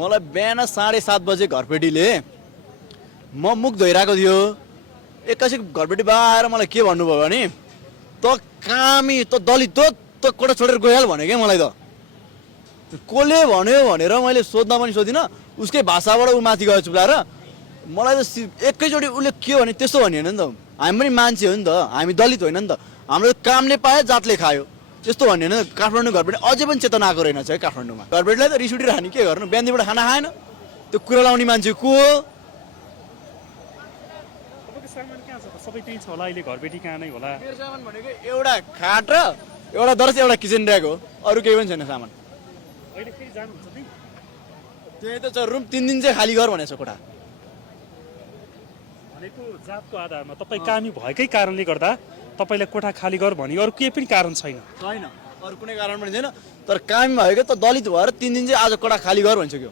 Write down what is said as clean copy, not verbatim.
मलाई बिहान 7:30 बजे घरपेटीले म मुख धोइरहेको थियो एक्कासी घरपेटी बा आएर मलाई के भन्नुभयो भने त कामी त दलित त कोठा छोडेर गइहाल भने क्या मलाई त कसले भन्यो भनेर मैले सोध्न पनि सोधिनँ उसकै भाषाबाट ऊ माथि गयो चुप्लाएर मलाई त एकैचोटि उसले के भने त्यस्तो भन्यो नि त हामी पनि मान्छे हो नि त हामी दलित होइन नि त हाम्रो कामले पायो जातले खायो त्यस्तो भन्यो नि काठमाडौँ घरपेटी अझै पनि चेतना आएको रहेनछ है काठमाडौँमा घरपेटीलाई त रिस उठिरहने के गर्नु बिहानदेखिबाट खाना खाएन त्यो कुरा लाउने मान्छे को हो सामान कहाँ छ त सबै त्यही छ होला अहिले घरबेटी कहाँ नै होला मेरो सामान भनेको एउटा खाट र एउटा दर्ज एउटा किचन ऱ्याक हो अरू केही पनि छैन सामान अहिले फेरि जानुहुन्छ नि त्यही त छ रुम 3 दिन चाहिँ खाली गर भनेको छ कोठा भनेको जातको आधारमा तपाईँ कामी भएकै कारणले गर्दा तपाईँलाई कोठा खाली गर भने अरू केही पनि कारण छैन छैन अरू कुनै कारण पनि छैन तर कामी भएको त दलित भएर 3 दिन चाहिँ आज कोठा खाली गर भनिसक्यो